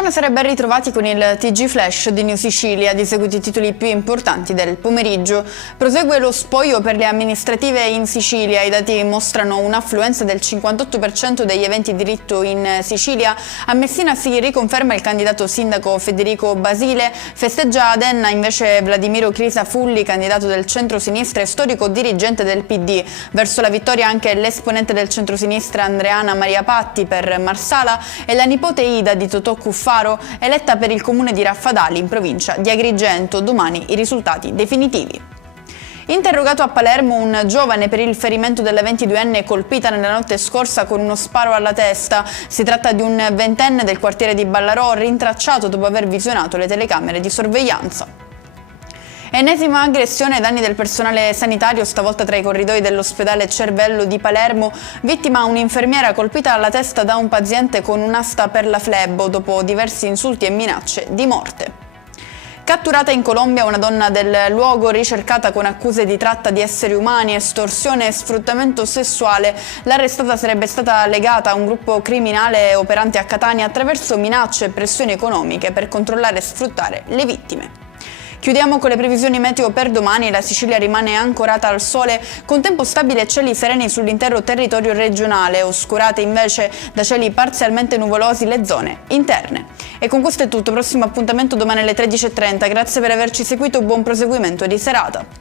Buonasera e ben ritrovati con il TG Flash di New Sicilia, di seguito i titoli più importanti del pomeriggio. Prosegue lo spoglio per le amministrative in Sicilia, i dati mostrano un'affluenza del 58% degli eventi di diritto in Sicilia. A Messina si riconferma il candidato sindaco Federico Basile, festeggia ad Enna invece Vladimiro Crisafulli, candidato del centro-sinistra e storico dirigente del PD. Verso la vittoria anche l'esponente del centro-sinistra Andreana Maria Patti per Marsala e la nipote Ida di Totò Cuffaro, eletta per il comune di Raffadali in provincia di Agrigento. Domani i risultati definitivi. Interrogato a Palermo un giovane per il ferimento della 22enne colpita nella notte scorsa con uno sparo alla testa. Si tratta di un 20enne del quartiere di Ballarò, rintracciato dopo aver visionato le telecamere di sorveglianza. Ennesima aggressione ai danni del personale sanitario, stavolta tra i corridoi dell'ospedale Cervello di Palermo. Vittima un'infermiera colpita alla testa da un paziente con un'asta per la flebo dopo diversi insulti e minacce di morte. Catturata in Colombia una donna del luogo ricercata con accuse di tratta di esseri umani, estorsione e sfruttamento sessuale. L'arrestata sarebbe stata legata a un gruppo criminale operante a Catania attraverso minacce e pressioni economiche per controllare e sfruttare le vittime. Chiudiamo con le previsioni meteo per domani. La Sicilia rimane ancorata al sole con tempo stabile e cieli sereni sull'intero territorio regionale, oscurate invece da cieli parzialmente nuvolosi le zone interne. E con questo è tutto, prossimo appuntamento domani alle 13:30. Grazie per averci seguito, buon proseguimento di serata.